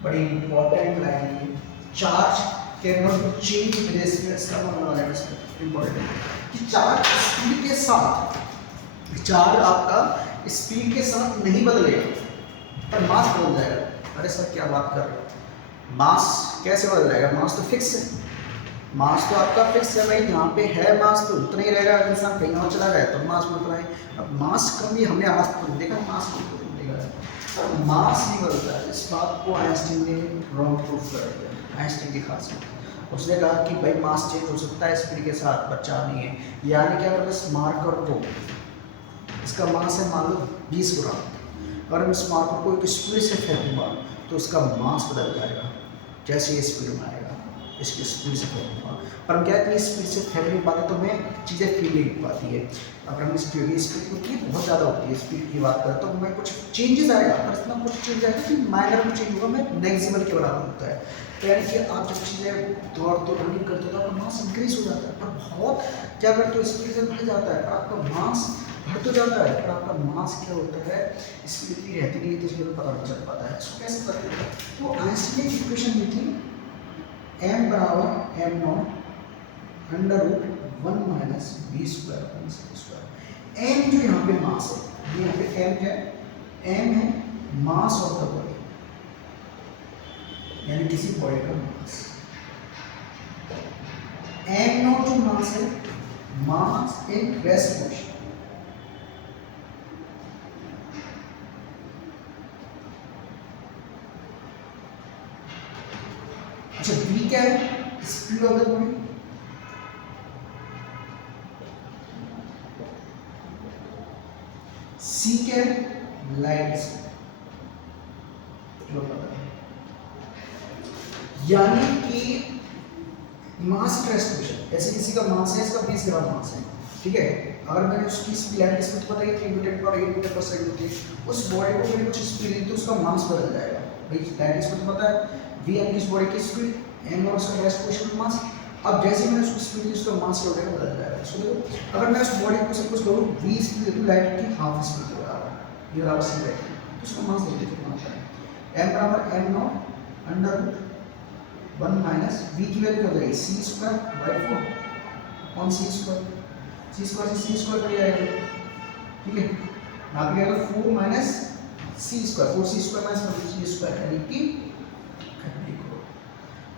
बड़ी इंपॉर्टेंट लाइन है। Charge can not be change with speed, इसका मतलब है इंपॉर्टेंट कि चार्ज स्पीड के साथ, चार्ज आपका स्पीड के साथ नहीं बदलेगा, पर मास बदल जाएगा। अरे सर क्या बात कर रहे हो, मास कैसे बदल जाएगा? मास तो फिक्स है, मास तो आपका फिक्स है भाई, यहाँ पे है मास तो उतना ही रहेगा। अगर इंसान कहीं और चला गया तो मास उतना है। अब मास कमी हमने आज तो देखा, मास देखा, मास नहीं बदलता है। इस बात को आइंस्टीन ने रॉन्ग प्रूफ कर दिया। आइंस्टीन की खासियत, उसने कहा कि भाई मास चेंज हो सकता है स्पीड के साथ, बच्चा नहीं है। यानी कि अगर इस मार्कर को, इसका मास है मान लो 20 ग्राम, अगर मैं इस मार्कर को एक स्पीड से फेंकूंगा तो उसका मास बदल जाएगा, जैसे ये स्पीड में आएगा इसकी स्पीड से फेंकूंगा। पर हम क्या इतनी स्पीड से फेंक नहीं पाते तो हमें चीज़ें फील नहीं पाती है। अगर हम स्पीड की बहुत ज़्यादा होती है, स्पीड की बात करें तो हमें कुछ चेंजेस आएगा, पर इतना कुछ चेंज आएगा कि माइनर में चेंज होगा, हमें नेग्जिबल के बराबर होता है। यानी कि आप जब चीज़ें दौड़ तो रनिंग करते हो तो आपका मास इंक्रीज हो जाता है, पर बहुत क्या करते हो, स्पीड से बढ़ जाता है, पर आपका मास बढ़ तो जाता है, पर आपका मास क्या होता है, स्पीड इतनी रहती नहीं, तो इसलिए पता नहीं चल पाता है। इसको कैसे करते हैं? तो आइंस्टीन की इक्वेशन दी थी, m बराबर m not under root 1 minus v square upon c square. m जो यहाँ पे मास है, ये यहाँ पे m क्या है, m है मास ऑफ द बॉडी, यानी किसी बॉडी का मास। m नॉट जो मास है, मास इन रेस्ट मोशन। अच्छा, v क्या है, speed of the body. c क्या है, लाइट स्पीड, जो पता है। यानी कि मास ट्रांसमिशन, ऐसे किसी का मास है, इसका 20 ग्राम मास है, ठीक है। अगर मैंने उसकी स्पीड, लाइट स्पीड पता है 3 मीटर पर 8 मीटर पर सेकंड होती है, उस बॉडी को मैंने कुछ स्पीड दी तो उसका मास बदल जाएगा भाई। लाइट स्पीड पता है, v यानी इस बॉडी की स्पीड, m और उसका रेस्ट पोजीशन मास। अब जैसे ही मैंने उसको स्पीड दी, उसका मास क्या होगा, बदल जाएगा। इसको देखो, अगर मैं उस बॉडी को सपोज करूं v स्पीड दे दूं, लाइट की हाफ स्पीड के बराबर, ये बराबर c है, तो उसका मास देखिए कितना होता है, m बराबर m not under root 1 minus v की वैल्यू क्या हो जाएगी, c square by 4 on c square. c square से c स्क्वायर कर जाएगा, ठीक है। यहाँ पे आएगा 4 minus c square, 4c square minus c square, यानी कि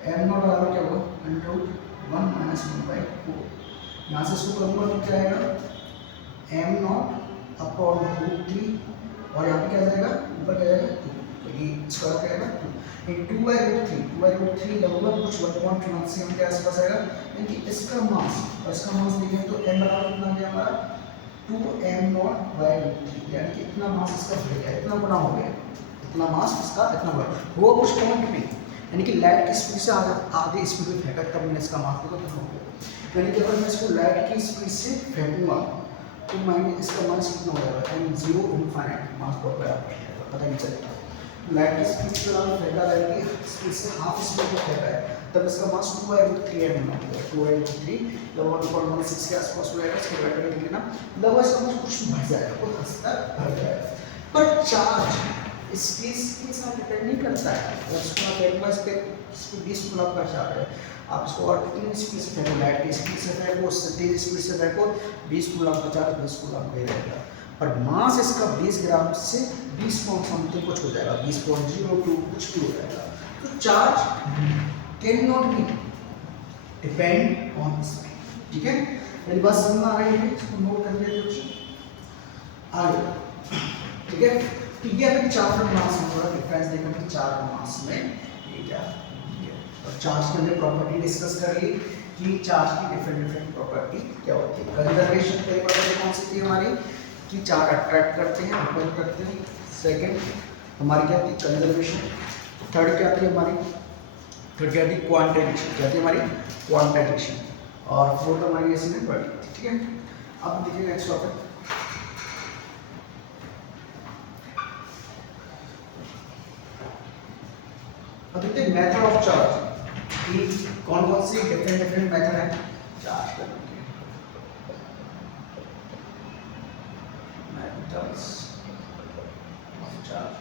एम नॉट बराबर क्या होगा अंडर रूट 1 माइनस 1/4। यहाँ से इसको करूँगा तो क्या आएगा एम नॉट अपॉन रूट 3 और यहाँ पे क्या जाएगा ऊपर क्या जाएगा 2, तो ये स्क्वायर क्या आएगा 2 2/√3 लगभग कुछ 1.17 के आसपास आएगा। यानी कि इसका मास और इसका मास देखें तो m बराबर कितना आ गया हमारा 2m0/√3, यानी कि इतना मास इसका बढ़ गया, इतना बड़ा हो गया, इतना मास इसका इतना बड़ा वो कुछ पॉइंट नहीं, यानी कि लाइट की स्पीड से आधे स्पीड में फेंका तब मैंने इसका मास देखो कितना हो गया। यानी कि अगर मैं इसको लाइट की स्पीड से फेंकूंगा तो मैंने इसका मास कितना हो जाएगा m0 इनफाइनाइट मास बहुत बड़ा पता नहीं चलेगा। लाइट की स्पीड से अगर फेंका लाइट की स्पीड से हाफ स्पीड में फेंका है तब इसका मास 2/√3 m होगा, 2/√3 लगभग 1.16 के आसपास हो जाएगा। इसको कैलकुलेट कर लेना, लगभग इसका मास कुछ बढ़ जाएगा, कुछ हद तक बढ़ जाएगा। पर चार्ज स्पेस के साथ डिपेंड नहीं करता है, अगर इसको आप फेंकूंगा इस पे 20 गुना का चार्ज है, आप इसको और कितनी स्पीड से फेंको, लाइट की स्पीड से फेंको, उससे तेज स्पीड से फेंको, 20 गुना का चार्ज 20 गुना का ही रहेगा। पर मास इसका 20 ग्राम से 20 पॉइंट समथिंग कुछ हो जाएगा, 20.02 कुछ भी हो जाएगा। तो charge can not be depend on speed, ठीक है। मेरी बात समझ में आ रही है, इसको नोट कर लेते हो आगे, ठीक है। तो ये अभी चार्ज और मास में थोड़ा डिफरेंस देखा कि चार्ज और मास में ये क्या है। और चार्ज के अंदर प्रॉपर्टी डिस्कस कर ली कि चार्ज की डिफरेंट प्रॉपर्टी क्या होती है। कंजर्वेशन पहली प्रॉपर्टी कौन सी थी हमारी कि चार्ज अट्रैक्ट करते हैं, रिपेल करते हैं। सेकंड हमारी क्या थी कंजर्वेशन। थर्ड क्या थी हमारी, थर्ड क्या थी क्वांटाइजेशन, क्या थी हमारी क्वांटाइजेशन। और फोर्थ हमारी इसमें बढ़ी थी, ठीक है। अब देखिए नेक्स्ट टॉपिक, अब देखते हैं मेथड ऑफ चार्ज कि कौन कौन सी डिफरेंट मेथड है चार्ज करने के। मेथड्स ऑफ चार्ज,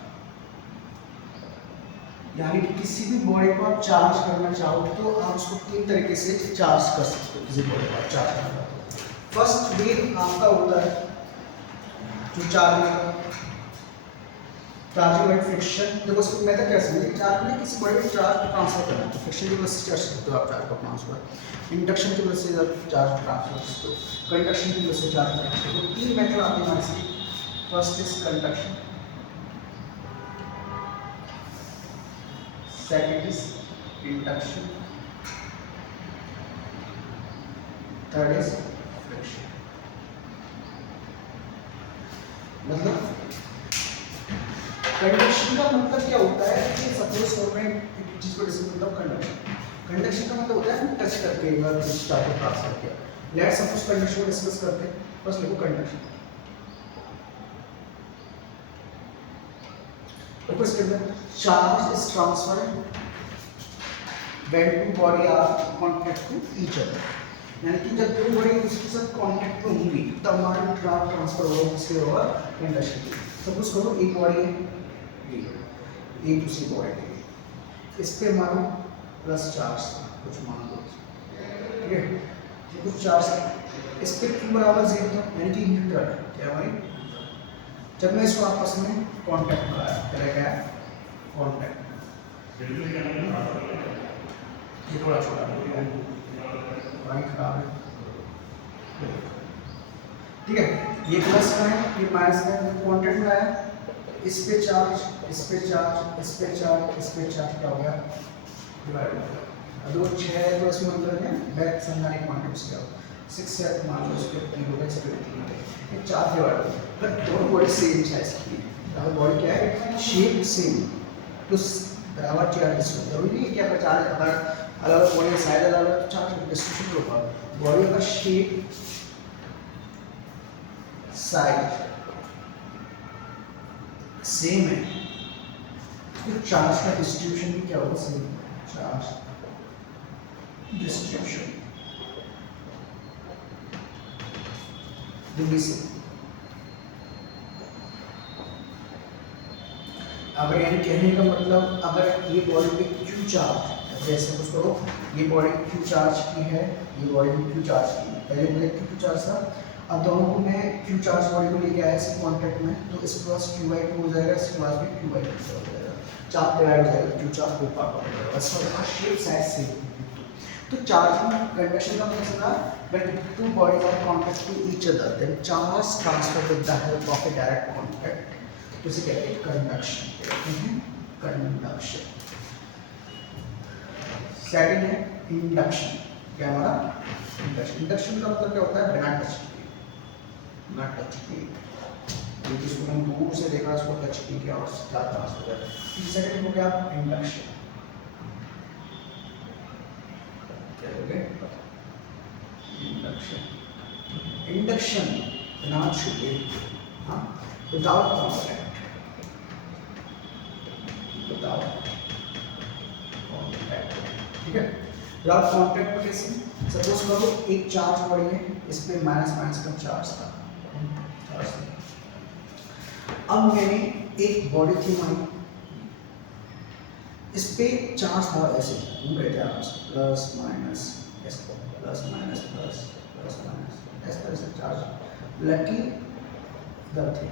यानी कि किसी भी बॉडी को आप चार्ज करना चाहो तो आप उसको 3 तरीके से चार्ज कर सकते हो। किसी बॉडी को आप चार्ज करना तो फर्स्ट वे आपका होता है जो चार्जिंग बाय फ्रिक्शन। देखो इसको मेथड कैसे है, चार्ज में किसी बॉडी में चार्ज ट्रांसफर करना है तो फ्रिक्शन की वजह से चार्ज करते हो आप चार्ज को ट्रांसफर, इंडक्शन की वजह से आप चार्ज ट्रांसफर करते हो, कंडक्शन की वजह से चार्ज ट्रांसफर। तो 3 मेथड आते हैं हमारे से। First is conduction, second is induction, third is friction. मतलब कंडक्शन का मतलब क्या होता है कि सपोज करो मैं एक चीज को डिस्कस करता हूं। कंडक्शन का मतलब होता है टच करके एक बार चार्ज को ट्रांसफर किया। लेट्स सपोज कंडक्शन को डिस्कस करते हैं, बस लिखो कंडक्शन। देखो इसके अंदर charge is transferred when two body are contact to each other, यानी कि जब दो बॉडी एक दूसरे के साथ कांटेक्ट में होंगी तब हमारा चार्ज ट्रांसफर होगा, उसके होगा कंडक्शन। सपोज करो एक बॉडी है, एक दूसरी बॉडी है, इस पे मानो प्लस चार्ज कुछ मान लो, ठीक है, ये कुछ चार्ज इस पे Q बराबर 0 था, यानी कि न्यूट्रल क्या भाई। जब मैं इसको आपस में कांटेक्ट में लाया क्या गया कांटेक्ट, ये थोड़ा छोटा है राइट खराब है, ठीक है। ये प्लस का है, ये माइनस का है, कांटेक्ट में लाया, इस पे चार्ज, इस पे चार्ज, इस पे चार्ज, इस पे चार्ज क्या हो गया डिवाइड हो गया। दो 6 है तो इसमें मतलब है बैक समझाने के मामले में क्या हो 6 से मान लो इसके 3 हो गए, इस पे 3 हो गए, ये 4 डिवाइड हो गए। पर दोनों बॉडी सेम साइज की है, अगर बॉडी क्या है शेप सेम तो बराबर चार्ज डिस्ट्रीब्यूशन जरूरी नहीं है कि अगर चार्ज अगर अलग बॉडी साइज अलग अलग चार्ज डिस्ट्रीब्यूशन होगा। बॉडी का शेप साइज सेम है तो चार्ज का डिस्ट्रीब्यूशन भी क्या होगा सेम, चार्ज डिस्ट्रीब्यूशन भी सेम। अगर यानी कहने का मतलब अगर ये बॉडी पे Q चार्ज, जैसे कुछ करो ये बॉडी Q चार्ज की है, ये बॉडी भी Q चार्ज की है, पहले मुझे Q चार्ज था, अब दोनों को मैं Q चार्ज बॉडी को लेके आया इस कांटेक्ट में तो इस प्लस Q/2 हो जाएगा, इसके बाद भी Q/2 हो जाएगा। चार्ज डिवाइड हो जाएगा, क्यू चार्ज को पार्ट हो बस और शेप साइज सेम। तो चार्जिंग कंडक्शन का मतलब था when two bodies are contact to each other then charge transfer with the help of a direct contact, तो इसे कहते हैं कंडक्शन, कहते हैं कंडक्शन। सेकंड है इंडक्शन। क्या हमारा इंडक्शन, इंडक्शन का मतलब क्या होता है बिना टच किए, बिना टच किए, तो जिसको हम दूर से देखा उसको टच किया और चार्ज ट्रांसफर कर। सेकंड हो गया induction, induction, induction not should be without contact, without contact, ठीक है। without contact में कैसे, सपोज करो एक चार्ज बॉडी है, इस पे माइनस माइनस का चार्ज था, अब मैंने एक बॉडी थी मानी, इस पे चार्ज था ऐसे घूम रहे थे आराम से, plus minus plus minus plus plus minus इस तरह से चार्ज लकी इधर थे।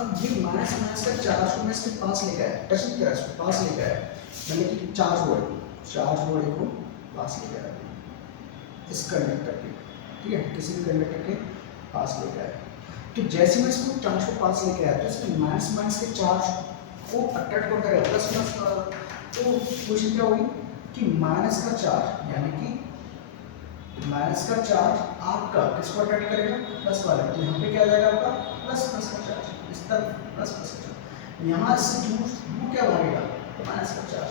अब ये माइनस माइनस का चार्ज को मैं इसके पास ले गया, टच नहीं किया, इसको पास ले गया, मैंने कि चार्ज बॉडी को पास ले गया इस कंडक्टर के, ठीक है, किसी भी कंडक्टर के पास ले गया। तो जैसे मैं इसको चार्ज को पास लेके आया तो इसमें माइनस माइनस के चार्ज को अट्रैक्ट करता है प्लस प्लस, तो क्वेश्चन क्या होगी कि माइनस का चार्ज यानी कि माइनस का चार्ज आपका किसको अट्रैक्ट करेगा, प्लस वाला, तो यहाँ पे क्या आ जाएगा आपका प्लस प्लस का चार्ज, इस तरफ प्लस प्लस का चार्ज, यहाँ से दूर क्या भागेगा माइनस का चार्ज,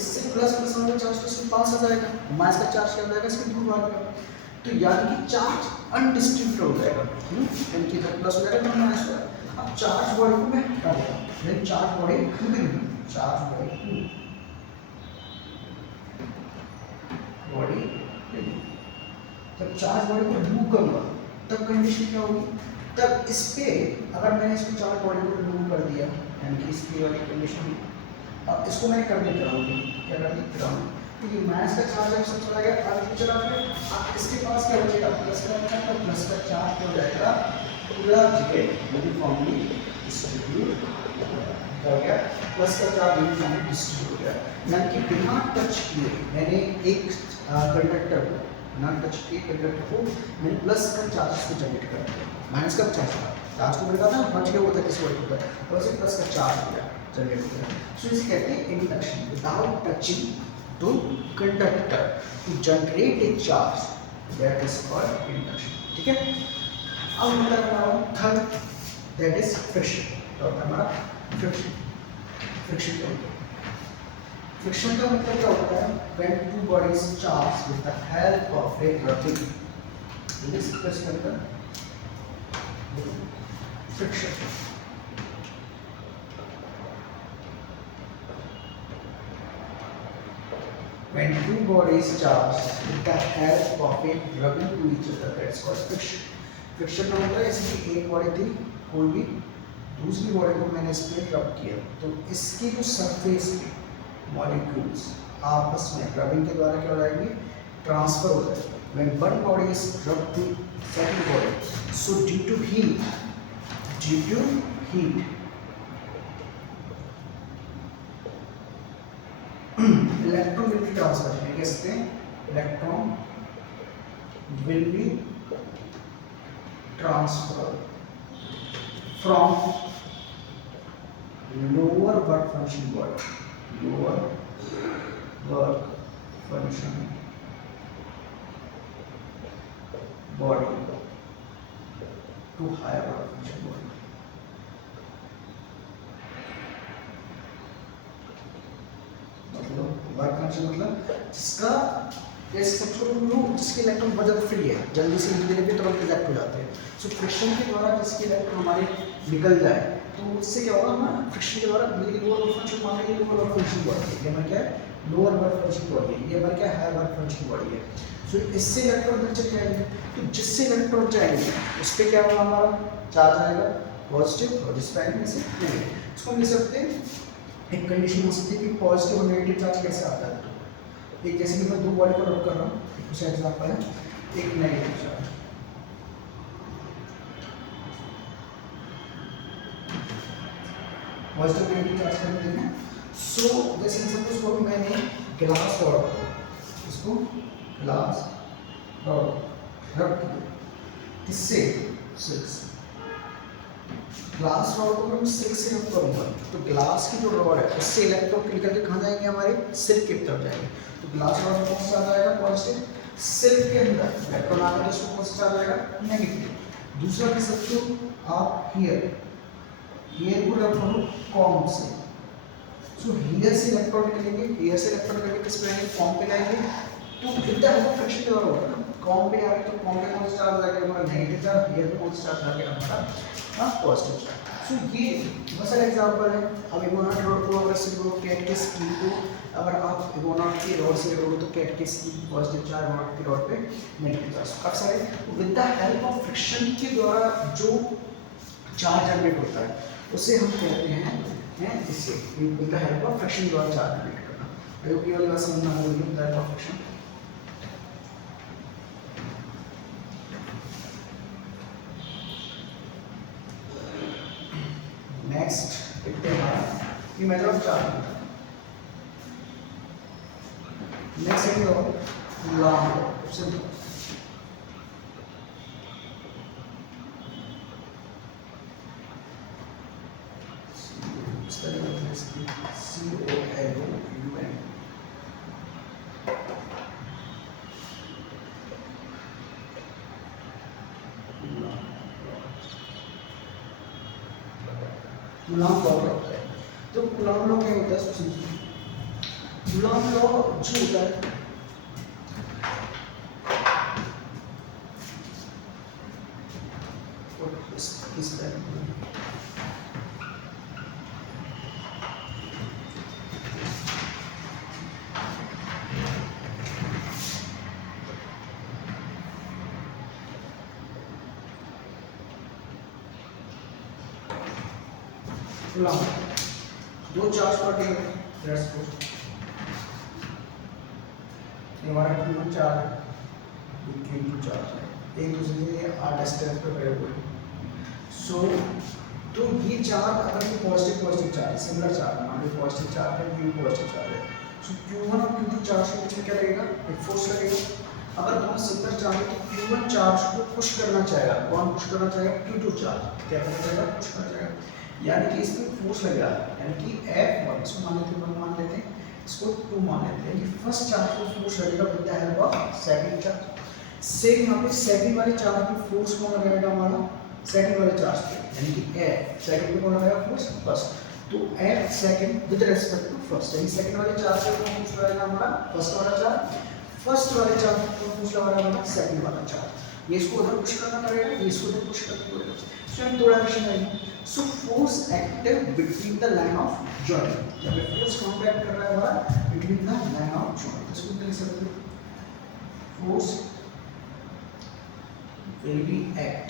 इससे प्लस प्लस वाला चार्ज तो इसके पास आ जाएगा, माइनस का चार्ज क्या हो जाएगा इसके दूर भागेगा, तो यानी कि चार्ज अनडिस्ट्रीब्यूटेड हो जाएगा, यानी कि इधर प्लस हो जाएगा माइनस हो जाएगा। अब चार्ज बॉडी को मैं हटा देता हूँ, देन चार्ज बॉडी जब चार्ज बॉडी को रिमूव करूंगा तब कंडीशन क्या होगी, तब इस पे अगर मैंने इसको चार्ज बॉडी को रिमूव कर दिया यानी कि इसकी वाली कंडीशन, अब इसको मैं कर देता हूँ, क्या कर देता हूँ, क्योंकि माइनस का चार्ज जब सब चला गया आगे चला गया, इसके पास क्या बचेगा प्लस का, तो प्लस का चार्ज हो जाएगा पूरा जगह यूनिफॉर्मली डिस्ट्रीब्यूट हो गया, प्लस का चार्ज यूनिफॉर्मली डिस्ट्रीब्यूट हो गया, यानी कि बिना टच किए मैंने एक कंडक्टर को, बिना टच किए कंडक्टर को मैंने प्लस का चार्ज को जनरेट कर दिया, माइनस का चार्ज को मिलता था बच गया होता है किसी वोल्ट पर, और से प्लस का चार्ज हो गया जनरेट हो गया, सो इसे कहते हैं induction, without touching to conductor to generate a charge, that is called induction, ठीक है। अब मतलब हमारा थर्ड that is friction, तो हमारा friction, friction क्या होता है, friction का मतलब क्या होता है when two bodies charge with the help of a rubbing, this friction का friction, when two bodies charge with the help of a rubbing to each other, that's called friction. friction का मतलब ऐसे कि एक बॉडी थी, कोई भी दूसरी बॉडी को मैंने इस पे रब किया, तो इसकी जो सरफेस के मॉलिक्यूल्स आपस में रबिंग के द्वारा क्या हो जाएंगे, ट्रांसफर हो जाएगा। when one body is rubbed to second body, so due to heat electron will be transferred, है कहते हैं electron will be transferred from lower work function body, lower work function body to higher work function body, work function मतलब जिसका जिसके इलेक्ट्रॉन बहुत ज़्यादा फ्री है, जल्दी से निकले भी तुरंत रिजेक्ट हो जाते हैं, सो फ्रिक्शन के द्वारा जिसके इलेक्ट्रॉन हमारे निकल जाए तो उससे क्या होगा, हमारा फ्रिक्शन के द्वारा लोअर वर्क फंक्शन मान लीजिए, लोअर वर्क फंक्शन बॉडी है, ये हमारा क्या है लोअर वर्क फंक्शन बॉडी है, ये हमारा क्या हायर वर्क फंक्शन बॉडी है, सो इससे इलेक्ट्रॉन अंदर चले जाएंगे, तो जिससे इलेक्ट्रॉन जाएंगे उस पर क्या होगा, हमारा चार्ज आएगा पॉजिटिव और जिस पे आएंगे से नेगेटिव, इसको हम लिख सकते हैं एक कंडीशन हो सकती है कि पॉजिटिव और नेगेटिव चार्ज कैसे आता है, एक जैसे कि मैं दो बॉडी को रब कर रहा हूँ, कुछ एग्जांपल है, एक negative charge, positive negative charge कर देते हैं, सो जैसे सपोज करो मैंने ग्लास रॉड, इसको ग्लास रॉड रब किया, किससे? सिल्क से। ग्लास रॉड को मैं सिल्क से रब करूंगा तो ग्लास की जो रॉड है उससे इलेक्ट्रॉन निकल के कहाँ जाएंगे? हमारे सिल्क की तरफ जाएंगे। तो ग्लास रॉड में कौन सा चार्ज आएगा? पॉजिटिव। सिल्क के अंदर इलेक्ट्रॉन आएगा तो उसमें कौन सा चार्ज आएगा? नेगेटिव। दूसरा कह सकते हो आप हियर को रब करो कॉम से, सो हियर से इलेक्ट्रॉन निकलेंगे, हियर से इलेक्ट्रॉन निकल के स्प्रेड कॉम पे लाएंगे तो कितना है फ्रिक्शन जो होगा ना, कॉम पे आ रहा है तो कॉम पे कौन सा चार्ज आ गया? हमारा नेगेटिव चार्ज। हियर पे कौन सा चार्ज आ गया? हमारा पॉजिटिव चार्ज। सो ये बहुत सारे एग्जांपल है। अब इगोनॉट रॉड को अगर सिर्फ कैट के स्कीम को अगर आप इगोनॉट की रॉड से रोड तो कैट के स्कीम पॉजिटिव चार्ज, इगोनॉट की रॉड पे नेगेटिव चार्ज। अक्सर with the help of friction के द्वारा जो चार्ज जनरेट होता है उसे हम कहते हैं इससे with the help of friction द्वारा चार्ज जनरेट करना। आई होप ये वाली बात समझ में आ गई। With the help of friction next देखते हैं हमारा ये मेथड ऑफ चार्ज। नेक्स्ट है long law simple. Coulomb law होता है। तो कूलॉम लॉ क्या होता है? कूलॉम लॉ जो होता है इस तरह दो चार्ज पार्टिकल है, लेट्स सपोज ये हमारा Q1 चार्ज है, ये Q2 चार्ज है, एक दूसरे से r डिस्टेंस पे खड़े हुए हैं। सो तो ये चार्ज अगर ये पॉजिटिव चार्ज सिमिलर चार्ज मान लो पॉजिटिव चार्ज है, Q पॉजिटिव चार्ज है, सो Q1 और Q2 चार्ज के बीच में क्या लगेगा? एक फोर्स लगेगा। अगर दोनों सिमिलर चार्ज है तो Q1 चार्ज को पुश करना चाहेगा, कौन पुश करना चाहेगा? Q2 चार्ज क्या करना चाहेगा? पुश करना चाहेगा। यानी कि इसमें फोर्स लगेगा, यानी कि F1 इसको मान लेते हैं 1 मान लेते हैं, इसको 2 मान लेते हैं। यानी फर्स्ट चार्ज को फोर्स लगेगा with the help of second charge. Same यहाँ पे सेकंड वाले चार्ज पे फोर्स कौन लगाएगा? हमारा सेकंड वाले चार्ज पे, यानी कि F सेकंड पे कौन लगाएगा फोर्स? फर्स्ट। तो F second with respect to first, यानी सेकंड वाले चार्ज पे कौन फोर्स लगाएगा? हमारा फर्स्ट वाला चार्ज। फर्स्ट वाले चार्ज पे कौन फोर्स लगाएगा? हमारा सेकंड वाला चार्ज। ये इसको उधर पुश करना पड़ेगा, ये इसको उधर पुश करना पड़ेगा। सो इन दो डायरेक्शन है। So force active between the line of joint, जब फोर्स कहां पे एक्ट कर रहा है? हमारा between the line of joint. इसको लिख सकते हैं force will be act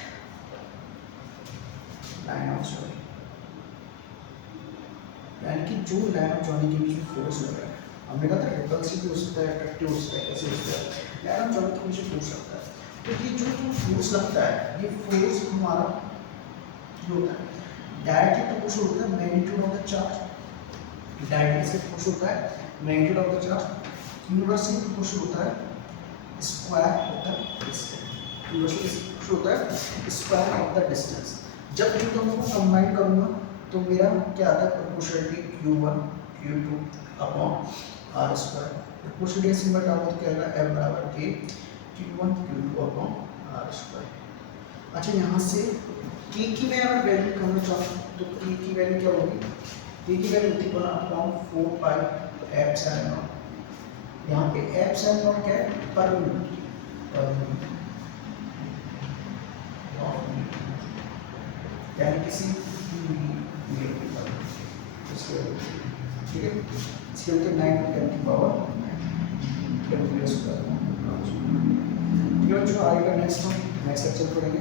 line of joint, यानी कि जो लाइन ऑफ जॉइंट के बीच में फोर्स लग रहा है, हमने कहा था रिपल्सिव भी हो सकता है, अट्रैक्टिव हो सकता है, कैसे हो सकता है? लाइन ऑफ जॉइंट के बीच में फोर्स लगता है। तो ये जो फोर्स लगता है, ये फोर्स हमारा जो होता है डायरेक्टली तो पुश होता है magnitude of the charge, directly से पुश होता है magnitude of the charge. Universally push होता है square of the distance, universally push होता है स्क्वायर ऑफ द डिस्टेंस। जब इन दोनों को कंबाइन करूंगा तो मेरा क्या आता है? Proportionality Q1 Q2 upon r square. Proportionality symbol डालो तो क्या आएगा? F बराबर K Q1 Q2 upon r square. अच्छा यहाँ से K की मैं अगर वैल्यू करना चाहूँ तो K की वैल्यू क्या होगी? K की वैल्यू होती है अपॉन 4 पाई एप्सिलॉन नॉट। यहाँ पे एप्सिलॉन नॉट क्या है? पर यूनिट, यानी किसी ठीक है। इसके अंदर 9 की पावर कैलकुलेट करना है। जो आएगा नेक्स्ट लेक्चर पढ़ेंगे।